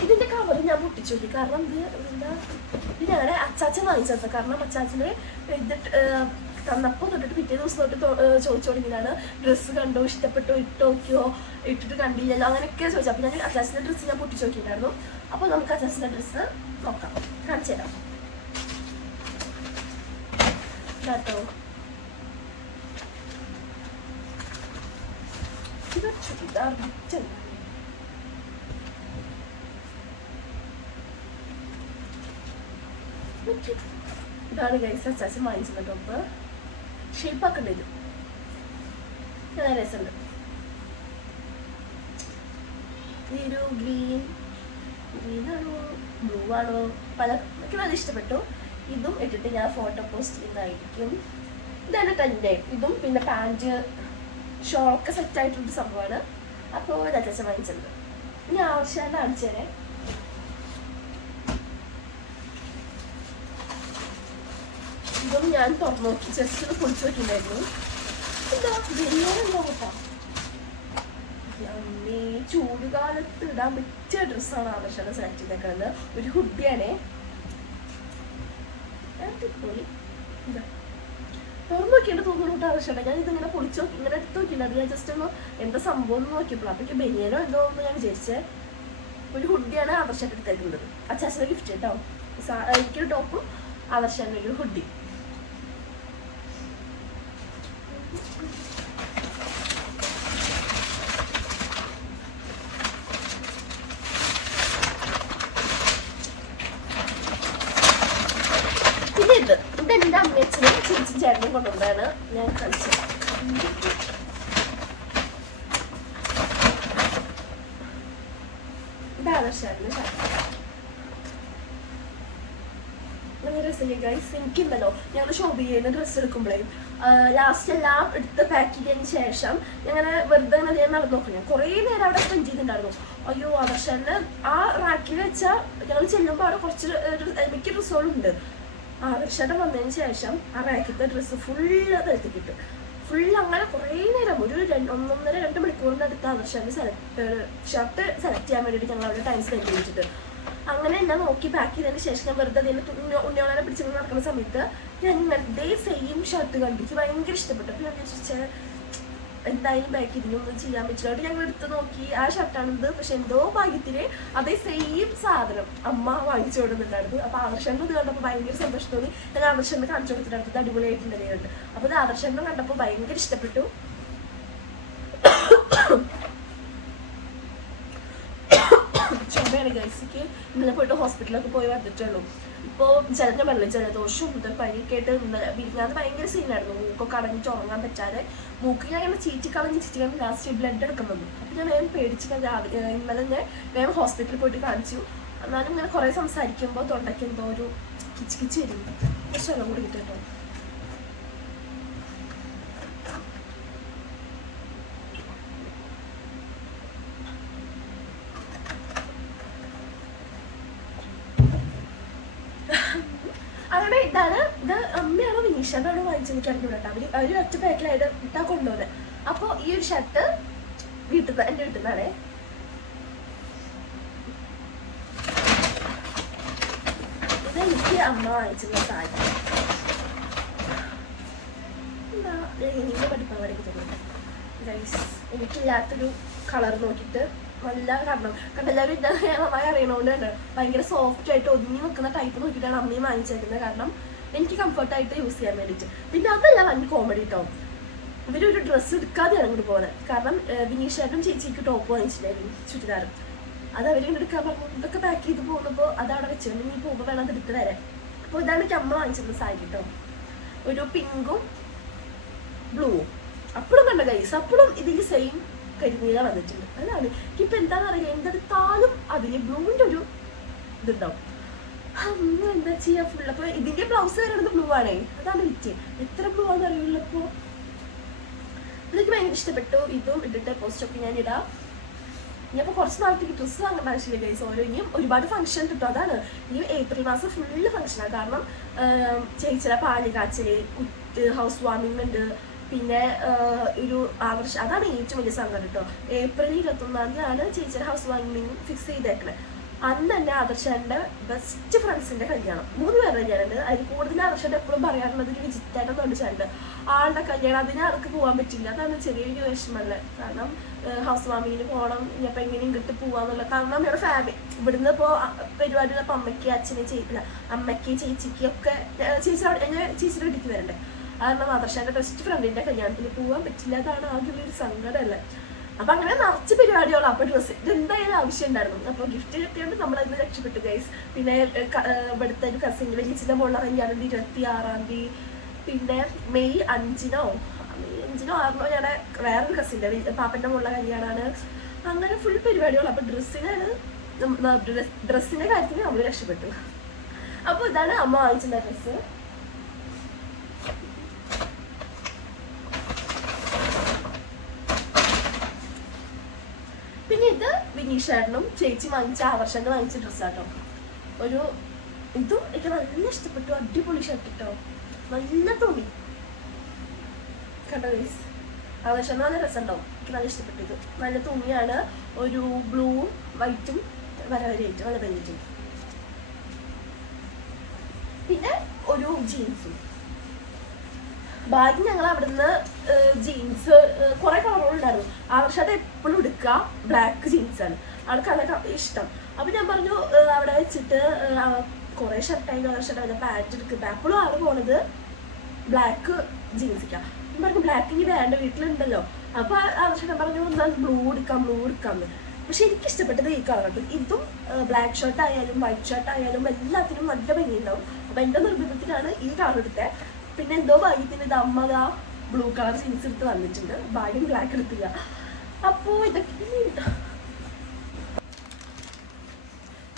ഇതിന്റെ കവർ ഞാൻ പൊട്ടിച്ചു നോക്കി. കാരണം ഇത് ഞങ്ങളുടെ അച്ചാച്ചൻ വാങ്ങിച്ചത്. കാരണം അച്ചാച്ചന് ഇതിട്ട് തന്നപ്പോൾ തൊട്ടിട്ട് പിറ്റേ ദിവസം തൊട്ട് ചോദിച്ചു തുടങ്ങിയതാണ്. ഡ്രസ്സ് കണ്ടോ, ഇഷ്ടപ്പെട്ടോ, ഇട്ട് നോക്കിയോ, ഇട്ടിട്ട് കണ്ടില്ലല്ലോ, അങ്ങനെയൊക്കെ ചോദിച്ചു. അപ്പോൾ ഞാൻ അച്ചാച്ചൻ്റെ ഡ്രസ്സ് ഞാൻ പൊട്ടിച്ചു നോക്കിയിട്ടുണ്ടായിരുന്നു. അപ്പോൾ നമുക്ക് അച്ചാച്ചൻ്റെ ഡ്രസ്സ് നോക്കാം, കാണിച്ചു തരാം കേട്ടോ. ഇത് ചുരിദാർ ബിറ്റാണ്. ഇതാണ് ഗൈസ് അച്ചാച്ചൻ വാങ്ങിച്ചത് ടോപ്പ്. ഷേപ്പാക്കണ്ട ഇത് നല്ല രസമുണ്ട്. ഈ ഒരു ഗ്രീനാണോ ബ്ലൂ ആണോ എനിക്ക് നല്ല ഇഷ്ടപ്പെട്ടു. ഇതും ഇട്ടിട്ട് ഞാൻ ഫോട്ടോ പോസ്റ്റ് ചെയ്യുന്നതായിരിക്കും. ഇതാണ് ട്രെൻഡ്. ഇതും പിന്നെ പാൻറ് ഷോളൊക്കെ സെറ്റായിട്ടുള്ള സംഭവമാണ്. അപ്പോൾ അച്ചാച്ചൻ വാങ്ങിച്ചത്. ഇനി ആവശ്യമാണ് കാണിച്ചു തരാം. ഇതും ഞാൻ തുറന്നു നോക്കി, ജസ്റ്റ് ഒന്ന് പൊളിച്ചു നോക്കിയിട്ടുണ്ടായിരുന്നു. എന്താ ബിരിയാണി കേട്ടോ. ചൂടുകാലത്ത് ഇടാൻ പറ്റിയ ഡ്രസ്സാണ് ആദർശാണ് സെലക്ട് ചെയ്തേക്കുന്നത്. ഒരു ഹുഡിയാണേ. അടിപൊളി. തുറന്നു നോക്കിയിട്ട് തോന്നുന്നു കേട്ടോ ആദർശാണ്. ഞാൻ ഇതിങ്ങനെ പൊളിച്ചു നോക്കി, ഇങ്ങനെ എടുത്ത് നോക്കിയിട്ടുണ്ട്. അത് ഞാൻ ജസ്റ്റ് ഒന്ന് എന്താ സംഭവം എന്ന് നോക്കിയപ്പോൾ അപ്പോഴേക്ക് ബനിയനോ എന്തോ എന്ന് ഞാൻ വിചാരിച്ചത്. ഒരു ഹുഡിയാണ് ആദർശായിട്ട് എടുത്തേക്കുന്നത്. അച്ചാച്ചൻ്റെ ഗിഫ്റ്റ് കേട്ടോ. എനിക്കൊരു ടോപ്പും ആദർശാൻ്റെ ഒരു ഹുഡി. ഇതെന്റെ അമ്മയച്ഛനും ചേച്ചി ചേട്ടനും കൊണ്ടുകൊണ്ടാണ് ഞാൻ കളിച്ചത്. ഇത് ആദർശായിരുന്നു നല്ല രസമില്ല ഗൈസ്. എനിക്കുണ്ടല്ലോ ഞങ്ങൾ ഷോപ്പ് ചെയ്യുന്ന ഡ്രസ്സ് എടുക്കുമ്പോഴേ ലാസ്റ്റ് എല്ലാം എടുത്ത് പാക്ക് ചെയ്തതിന് ശേഷം ഞങ്ങനെ വെറുതെ ഞാൻ നടന്നു നോക്കും. ഞാൻ കുറേ നേരം അവിടെ സ്പെൻഡ് ചെയ്തിട്ടുണ്ടായിരുന്നു. അയ്യോ ആദർശാൻ്റെ ആ റാക്കിൽ വെച്ചാൽ ഞങ്ങൾ ചെല്ലുമ്പോൾ അവിടെ കുറച്ച് മിക്ക ഡ്രസ്സുകളുണ്ട്. ആദർശാൻ്റെ വന്നതിന് ശേഷം ആ റാക്കിലത്തെ ഡ്രസ്സ് ഫുള്ള് നിലത്ത് കിട്ടും. ഫുൾ അങ്ങനെ കുറേ നേരം ഒരു 1.5-2 മണിക്കൂറിൻ്റെ അടുത്ത് ആദർശാൻ്റെ ഷർട്ട് സെലക്ട് ചെയ്യാൻ വേണ്ടിയിട്ട് ഞങ്ങൾ അവിടെ ടൈം സ്പെൻഡ് ചെയ്തിട്ട് അങ്ങനെ എന്നെ നോക്കി പാക്ക് ചെയ്തതിന് ശേഷം ഞാൻ വെറുതെ അതിന് ഉണ്ണിയോളനെ പിടിച്ച് നടക്കുന്ന സമയത്ത് ഞാൻ ഇതേ സെയിം ഷർട്ട് കണ്ടു. എനിക്ക് ഭയങ്കര ഇഷ്ടപ്പെട്ടു. അപ്പോൾ ഞാൻ ചോദിച്ചാൽ എന്തായാലും ബാക്ക് ഇതിനൊന്നും ചെയ്യാൻ പറ്റില്ല. ഞങ്ങൾ എടുത്ത് നോക്കി, ആ ഷർട്ടാണിത്. പക്ഷെ എന്തോ ഭാഗ്യത്തിന് അതേ സെയിം സാധനം അമ്മ വാങ്ങിച്ചു കൊടുക്കുന്നുണ്ടായിരുന്നു. അപ്പോൾ ആദർശന് ഇത് കണ്ടപ്പോൾ ഭയങ്കര സന്തോഷം തോന്നി. ഞാൻ ആദർശന് കാണിച്ചു കൊടുത്തിട്ടുണ്ടായിരുന്നു, അടിപൊളിയായിട്ടുണ്ടായിരുന്നു. അപ്പോൾ ഇത് ആദർശനെ കണ്ടപ്പോൾ ഭയങ്കര ഇഷ്ടപ്പെട്ടു. ചുമയാണ് ഗൈസിക്ക്. ഇന്നലെ പോയിട്ട് ഹോസ്പിറ്റലൊക്കെ പോയി വന്നിട്ടുള്ളൂ. ഇപ്പോൾ ഞാൻ പറഞ്ഞില്ല, ജലദോഷവും മുതൽ പനിയൊക്കെ ആയിട്ട് വിരിഞ്ഞാൽ ഭയങ്കര സീനായിരുന്നു. മൂക്കൊക്കെ അടങ്ങിച്ച് ഉറങ്ങാൻ പറ്റാതെ മൂക്ക് ഞാൻ ഇങ്ങനെ ചീറ്റിക്കളഞ്ഞ് ലാസ്റ്റ് ബ്ലഡ് എടുക്കാൻ വന്നു. അപ്പോൾ ഞാൻ വേഗം പേടിച്ച് ഇന്നലെ ഞാൻ വേഗം ഹോസ്പിറ്റലിൽ പോയിട്ട് കാണിച്ചു. എന്നാലും ഇങ്ങനെ കുറേ സംസാരിക്കുമ്പോൾ തൊണ്ടയ്ക്ക് എന്തോ ഒരു കിച്ച് കിച്ച് വരുന്നു. കുറച്ച് വെള്ളം കൂടി കിട്ടും. അങ്ങനെ ഇതാണ്. ഇത് അമ്മയാണോ വിനീഷാണോ വാങ്ങിച്ചത് എനിക്ക് അറിഞ്ഞൂടാ. അവർ ഒറ്റ പാക്കിലായിട്ട് ഇട്ടാ കൊണ്ടുപോകുന്നത്. അപ്പോൾ ഈ ഒരു ഷർട്ട് എൻ്റെ വീട്ടിൽ നിന്നാണേ. ഇത് എനിക്ക് അമ്മ വാങ്ങിച്ചിരുന്ന സാരി. എന്താ എങ്ങനെ പഠിപ്പാൻ പഠിക്കുന്നത് ഗൈസ്. എനിക്കില്ലാത്തൊരു കളർ നോക്കിയിട്ട് നല്ല കാരണം എല്ലാവരും നന്നായി അറിയണോണ്ട് തന്നെ ഭയങ്കര സോഫ്റ്റ് ആയിട്ട് ഒതുങ്ങി നിൽക്കുന്ന ടൈപ്പ് നോക്കിയിട്ടാണ് അമ്മയും വാങ്ങിച്ചേക്കുന്നത്. കാരണം എനിക്ക് കംഫർട്ടായിട്ട് യൂസ് ചെയ്യാൻ വേണ്ടിയിട്ട്. പിന്നെ അതല്ല വൻ കോമഡി കേട്ടോ, ഇവരൊരു ഡ്രസ്സ് എടുക്കാതെയാണ് ഇങ്ങോട്ട് പോകുന്നത്. കാരണം വിനീഷേട്ടനും ചേച്ചിക്ക് ടോപ്പ് വാങ്ങിച്ചിട്ടുണ്ടായിരുന്നു, ചുരിദാറും. അത് അവരിങ്ങനെ എടുക്കാൻ പറഞ്ഞു. ഇതൊക്കെ പാക്ക് ചെയ്ത് പോകുന്നപ്പോൾ അതവിടെ വെച്ചിട്ടുണ്ട്, ഇനി പോകുമ്പോൾ വേണം അത് എടുത്ത് വരാൻ. അപ്പോൾ ഇതാണ് എനിക്ക് അമ്മ വാങ്ങിച്ചിരുന്ന സാരി കേട്ടോ. ഒരു പിങ്കും ബ്ലൂവും. അപ്പോഴും കണ്ട ഗൈസ്, അപ്പോഴും ഇതിൽ സെയിം കരിനീല വന്നിട്ടുണ്ട്. അതാണ് എനിക്കിപ്പോൾ എന്താണെന്ന് അറിയില്ല, എന്തെടുത്താലും അതിന് ബ്ലൂവിൻ്റെ ഒരു ഇതുണ്ടാവും. അമ്മ എന്താ ചെയ്യുക ഫുൾ. അപ്പോൾ ഇതിൻ്റെ ബ്ലൗസ് വരുന്നത് ബ്ലൂ ആണേ, അതാണ് വിറ്റ്. എത്ര ബ്ലൂ ആണെന്ന് അറിയില്ല. അപ്പോൾ ഇതൊക്കെ ഭയങ്കര ഇഷ്ടപ്പെട്ടു. ഇതും ഇട്ടിട്ട് പോസ്റ്റൊക്കെ ഞാൻ ഇടാം. ഇനിയപ്പോൾ കുറച്ച് നാളത്തേക്ക് ഡ്രസ്സ് വാങ്ങേണ്ട ആവശ്യമില്ല ഗൈസ്. ഇനിയും ഒരുപാട് ഫംഗ്ഷൻ കിട്ടും. അതാണ് ഈ ഏപ്രിൽ മാസം ഫുള്ള് ഫംഗ്ഷനാണ്. കാരണം ചേച്ചിയുടെ പാല് കാച്ചൽ, ഹൗസ് വാമിംഗ് ഉണ്ട്. പിന്നെ ഒരു ആവർഷം, അതാണ് ഏറ്റവും വലിയ സങ്കടം കേട്ടോ. ഏപ്രിൽ 21 ചേച്ചിയുടെ ഹൗസ് വാമിംഗ് ഫിക്സ് ചെയ്തേക്കണേ. അന്ന് തന്നെ ആദർശൻ്റെ ബെസ്റ്റ് ഫ്രണ്ട്സിൻ്റെ കല്യാണം. 3 പേരുടെ കല്യാണമുണ്ട്. അതിൽ കൂടുതൽ ആദർശൻ്റെ എപ്പോഴും പറയാറുള്ളത് ഒരു വിജിറ്റായിട്ട് തോന്നിച്ചുണ്ട്. ആളുടെ കല്യാണം, അതിന് ആൾക്ക് പോകാൻ പറ്റില്ല. അതാണ് ചെറിയൊരു വിഷമമുള്ളത്. കാരണം ഹൗസ് വാമിങ്ങിന് പോകണം, ഇനിയപ്പോൾ എങ്ങനെയും കിട്ടി പോകാന്നുള്ളത്. കാരണം നമ്മുടെ ഫാമിലി ഇവിടുന്ന് ഇപ്പോൾ പരിപാടിയുള്ളപ്പോൾ അമ്മയ്ക്ക് അച്ഛനെ ചെയ്യില്ല, അമ്മയ്ക്ക് ചേച്ചിക്ക് ഒക്കെ ചേച്ചിയുടെ വീട്ടിലേക്ക് വരണ്ടേ. കാരണം ആദർശൻ്റെ ബെസ്റ്റ് ഫ്രണ്ടിൻ്റെ കല്യാണത്തിന് പോകാൻ പറ്റില്ല. അതാണ് ആകെ ഒരു സങ്കടമല്ലേ. അപ്പം അങ്ങനെ നിറച്ച് പരിപാടികളും. അപ്പോൾ ഡ്രസ്സ് ഇതെന്തായാലും ആവശ്യം ഉണ്ടായിരുന്നു. അപ്പോൾ ഗിഫ്റ്റ് കിട്ടിയോണ്ട് നമ്മളതിന് രക്ഷപ്പെട്ടു ഗൈസ്. പിന്നെ ഇവിടുത്തെ ഒരു കസിൻ്റെ വലിയച്ഛൻ്റെ മുകളിലെ കല്യാണം 26 പിന്നെ മെയ് 5-നോ 6-നോ ഞങ്ങളുടെ വേറൊരു കസിൻ്റെ പാപ്പൻ്റെ മുകളിലെ കല്യാണമാണ്. അങ്ങനെ ഫുൾ പരിപാടികളും. അപ്പോൾ ഡ്രസ്സിൻ്റെ കാര്യത്തിന് നമ്മൾ രക്ഷപ്പെട്ടു. അപ്പോൾ ഇതാണ് അമ്മ വാങ്ങിച്ചിട്ടുള്ള ഡ്രസ്സ്. പിന്നെ ഇത് വിനീഷേട്ടനും ചേച്ചി വാങ്ങിച്ച ആദർശൻ്റെ വാങ്ങിച്ച ഡ്രസ്സാട്ടോ. ഇതും എനിക്ക് നല്ല ഇഷ്ടപ്പെട്ടു. അടിപൊളി ഷർട്ട് കേട്ടോ, നല്ല തുണി കണ്ടോ ഗൈസ്. ആദർശന് നല്ല രസമുണ്ടാവും. എനിക്ക് നല്ല ഇഷ്ടപ്പെട്ടു. ഇത് നല്ല തുണിയാണ്. ഒരു ബ്ലൂവും വൈറ്റും വരവരയായിട്ട് നല്ല ഭംഗിയിട്ടും. പിന്നെ ഒരു ജീൻസും. ബാഗ് ഞങ്ങൾ അവിടുന്ന് ജീൻസ് കുറെ കളറുകളുണ്ടായിരുന്നു. ആദർശായിട്ട് എപ്പോഴും എടുക്കുക ബ്ലാക്ക് ജീൻസാണ്, ആൾക്ക് നല്ല ഇഷ്ടം. അപ്പം ഞാൻ പറഞ്ഞു അവിടെ വെച്ചിട്ട് കുറേ ഷർട്ടായി ആദർശായിട്ട് വല്ല പാൻറ്റ് എടുക്കുക. എപ്പോഴും ആൾ പോണത് ബ്ലാക്ക് ജീൻസിക്കാം. ഞാൻ പറഞ്ഞു ബ്ലാക്ക് ഇനി വേണ്ട, വീട്ടിലുണ്ടല്ലോ. അപ്പോൾ ആദർശായിട്ട് പറഞ്ഞു എന്നാൽ ബ്ലൂ എടുക്കാമെന്ന്. പക്ഷെ എനിക്ക് ഇഷ്ടപ്പെട്ടത് ഈ കളർ കേട്ടോ. ഇതും ബ്ലാക്ക് ഷർട്ട് ആയാലും വൈറ്റ് ഷർട്ട് ആയാലും എല്ലാത്തിനും നല്ല ഭംഗിയുണ്ടാവും. അപ്പം എൻ്റെ നിർബന്ധത്തിലാണ് ഈ കളർ എടുത്തത്. പിന്നെ എന്തോ ഭാഗ്യത്തിന് ഇത് അമ്മ ബ്ലൂ കളർ ജീൻസ് എടുത്ത് വന്നിട്ടുണ്ട്, ഭാഗ്യം ബ്ലാക്ക് എടുത്തില്ല. അപ്പോൾ ഇതൊക്കെ.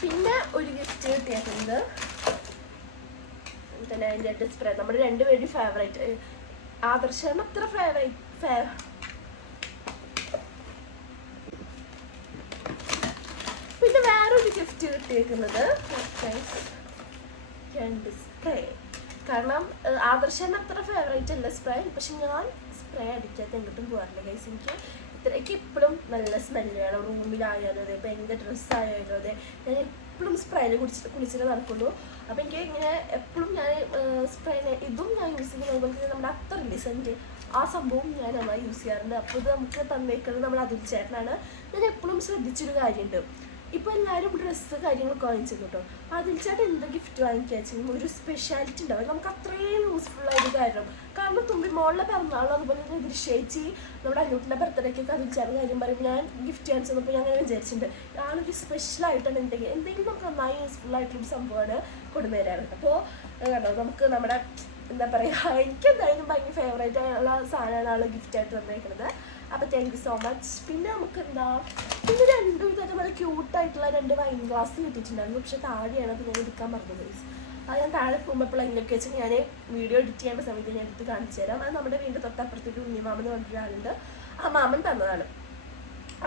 പിന്നെ ഒരു ഗിഫ്റ്റ് കിട്ടിയേക്കുന്നത് തന്നെ അതിൻ്റെ ഡിസ്പ്ലേ. നമ്മുടെ രണ്ടുപേരും ഫേവറേറ്റ്. ആദർശം അത്ര പിന്നെ വേറൊരു ഗിഫ്റ്റ് കിട്ടിയേക്കുന്നത് സ്പ്രേ. കാരണം ആദർശന് അത്ര ഫേവറേറ്റ് അല്ല സ്പ്രേ. പക്ഷെ ഞാൻ സ്പ്രേ അടിക്കാത്ത എങ്ങോട്ടും പോകാറില്ല ഗൈസ്. എനിക്ക് എപ്പോഴും നല്ല സ്മെല്ല് വേണം. റൂമിലായാലും അതെ, ഇപ്പം എൻ്റെ ഡ്രസ്സായാലും അതെ, ഞാൻ എപ്പോഴും സ്പ്രേയിൽ കുളിച്ചിട്ട് നടക്കുള്ളൂ. അപ്പം എനിക്ക് ഇങ്ങനെ എപ്പോഴും ഞാൻ സ്പ്രേ ഇതും ഞാൻ യൂസ് ചെയ്യുന്നത്. അതുപോലെ തന്നെ നമ്മുടെ അത്തറില്ലേ സെൻറ്റ്, ആ സംഭവം ഞാൻ നന്നായി യൂസ് ചെയ്യാറുണ്ട്. അപ്പോൾ ഇത് നമുക്ക് തന്നേക്കുന്നത് നമ്മൾ അതുൽ ചേട്ടനാണ്. ഞാൻ എപ്പോഴും ശ്രദ്ധിച്ചൊരു കാര്യമുണ്ട്, ഇപ്പോൾ എല്ലാവരും ഡ്രസ്സ് കാര്യങ്ങളൊക്കെ വാങ്ങിച്ചു കേട്ടോ, അതിൽ ചേട്ടൻ എന്ത് ഗിഫ്റ്റ് വാങ്ങിക്കുക വെച്ചാൽ ഒരു സ്പെഷ്യാലിറ്റി ഉണ്ടാവും. നമുക്ക് അത്രയും യൂസ്ഫുള്ളായൊരു കാരണം തുമ്പി മോളിലെ പിറന്നാളും അതുപോലെ തന്നെ ദൃശ്യേച്ചി നമ്മുടെ അഞ്ഞൂട്ടിൻ്റെ ബർത്ത്ഡേക്കൊക്കെ അതിൽ ചേട്ടൻ കാര്യം പറയും. ഞാൻ ഗിഫ്റ്റ് വാങ്ങിച്ചു തന്നപ്പോൾ ഞാൻ അങ്ങനെ വിചാരിച്ചിട്ടുണ്ട് ആളൊരു സ്പെഷ്യലായിട്ടാണ് എന്തെങ്കിലും നമുക്ക് നന്നായി യൂസ്ഫുള്ളായിട്ടൊരു സംഭവമാണ് കൊണ്ടുവരാറുണ്ട്. അപ്പോൾ കേട്ടോ നമുക്ക് നമ്മുടെ എന്താ പറയുക, എനിക്ക് എന്തായാലും ഭയങ്കര ഫേവറേറ്റ് ആയിട്ടുള്ള സാധനമാണ് ആൾ ഗിഫ്റ്റായിട്ട് തന്നേക്കുന്നത്. അപ്പോൾ താങ്ക് യു സോ മച്ച്. പിന്നെ നമുക്ക് എന്താ പിന്നെ രണ്ടും ഇതൊക്കെ നല്ല ക്യൂട്ടായിട്ടുള്ള 2 വൈൻ ഗ്ലാസ് കിട്ടിയിട്ടുണ്ടായിരുന്നു. പക്ഷെ താഴെയാണ് അത് ഞാൻ എടുക്കാൻ പറഞ്ഞത്. അത് ഞാൻ താഴെ പോകുമ്പോൾ അതിനൊക്കെ വെച്ച് ഞാൻ വീഡിയോ എഡിറ്റ് ചെയ്യേണ്ട സമയത്ത് ഞാൻ എടുത്ത് കാണിച്ചു തരാം. അത് നമ്മുടെ വീടിൻ്റെ തൊട്ടപ്പുറത്തേക്ക് ഉണ്ണിമാമൻ എന്ന് പറഞ്ഞൊരാളുണ്ട്, ആ മാമൻ തന്നതാണ്.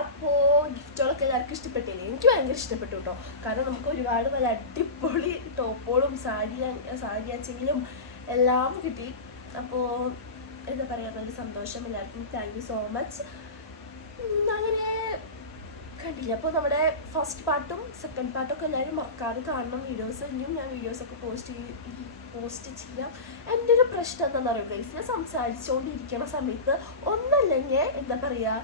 അപ്പോൾ ഗിഫ്റ്റുകളൊക്കെ എല്ലാവർക്കും ഇഷ്ടപ്പെട്ടില്ലേ? എനിക്ക് ഭയങ്കര ഇഷ്ടപ്പെട്ടു കേട്ടോ. കാരണം നമുക്ക് ഒരുപാട് നല്ല അടിപൊളി ടോപ്പുകളും സാരിയാച്ചെങ്കിലും എല്ലാം കിട്ടി. അപ്പോൾ എന്താ പറയുക, നല്ല സന്തോഷം. എല്ലാവർക്കും താങ്ക് യു സോ മച്ച്. അങ്ങനെ കണ്ടില്ല. അപ്പോൾ നമ്മുടെ ഫസ്റ്റ് പാർട്ടും സെക്കൻഡ് പാർട്ടൊക്കെ എല്ലാവരും മറക്കാതെ കാണണം. വീഡിയോസ് ഇനിയും ഞാൻ വീഡിയോസൊക്കെ പോസ്റ്റ് ചെയ്യാം. എൻ്റെ ഒരു പ്രശ്നം എന്താണെന്ന് അറിയുക ഗൈസ്, ഞാൻ സംസാരിച്ചുകൊണ്ടിരിക്കുന്ന സമയത്ത് ഒന്നല്ലെങ്കിൽ എന്താ പറയുക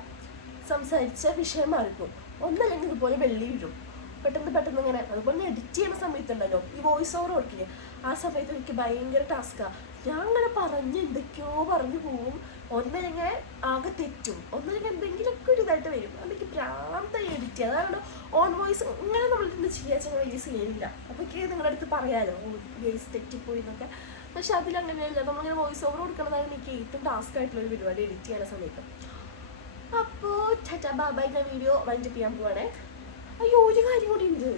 സംസാരിച്ച വിഷയം മാറിപ്പോകും, ഒന്നല്ലെങ്കിൽ ഇതുപോലെ വെള്ളി വീഴും പെട്ടെന്ന് ഇങ്ങനെ. അതുപോലെ എഡിറ്റ് ചെയ്യുന്ന സമയത്തുണ്ടല്ലോ ഈ വോയിസ് ഓവർ കൊടുക്കില്ലേ, ആ സമയത്ത് എനിക്ക് ഭയങ്കര ടാസ്ക്കാണ്. ഞാൻ അങ്ങനെ എന്തൊക്കെയോ പറഞ്ഞു പോവും, ഒന്നല്ലെങ്കിൽ ആകെ തെറ്റും, ഒന്നല്ലെങ്കിൽ എന്തെങ്കിലുമൊക്കെ ഒരു ഇതായിട്ട് വരും. അതെനിക്ക് ഭ്രാന്തായി എഡിറ്റ് ചെയ്യുക. അതാണ് ഓൺ വോയിസ് ഇങ്ങനെ നമ്മളിന്ന് ചെയ്യാച്ചാൽ വലിയ സീനില്ല. അപ്പോൾ എനിക്ക് നിങ്ങളുടെ അടുത്ത് പറയാമല്ലോ വോയിസ് തെറ്റിപ്പോയി എന്നൊക്കെ. പക്ഷെ അതിലങ്ങനെയല്ല, നമ്മളിങ്ങനെ വോയിസ് ഓവർ കൊടുക്കണതാണ് എനിക്ക് ഏറ്റവും ടാസ്ക് ആയിട്ടുള്ളൊരു പരിപാടി എഡിറ്റ് ചെയ്യുന്ന സമയത്ത്. അപ്പോൾ ടാറ്റാ ബാബായ്, ഞാൻ വീഡിയോ വൈൻഡപ്പ് ചെയ്യാൻ പോവാണേ. അയ്യോ ഒരു കാര്യം കൂടി ഉണ്ട്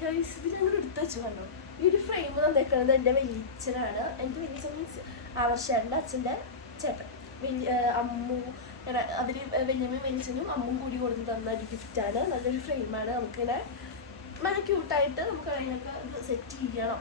ഗൈസ്, ഇത് ഞങ്ങൾ എടുത്ത് വെച്ചു കണ്ടോ. ഈ ഒരു ഫ്രെയിം തന്നേക്കുന്നത് എൻ്റെ വലിയച്ഛനാണ്. എൻ്റെ വലിയച്ഛൻ മീൻസ് ആവർഷേട്ടൻ്റെ അച്ഛൻ്റെ ചേട്ടൻ അമ്മു, അവർ വലിയമ്മയും വലിയച്ഛനും അമ്മും കൂടി കൊടുത്ത് തന്ന ഒരു ഗിഫ്റ്റാണ്. നല്ലൊരു ഫ്രെയിമാണ്. നമുക്കിങ്ങനെ നല്ല ക്യൂട്ടായിട്ട് നമുക്ക് അതിനൊക്കെ ഇത് സെറ്റ് ചെയ്യണം.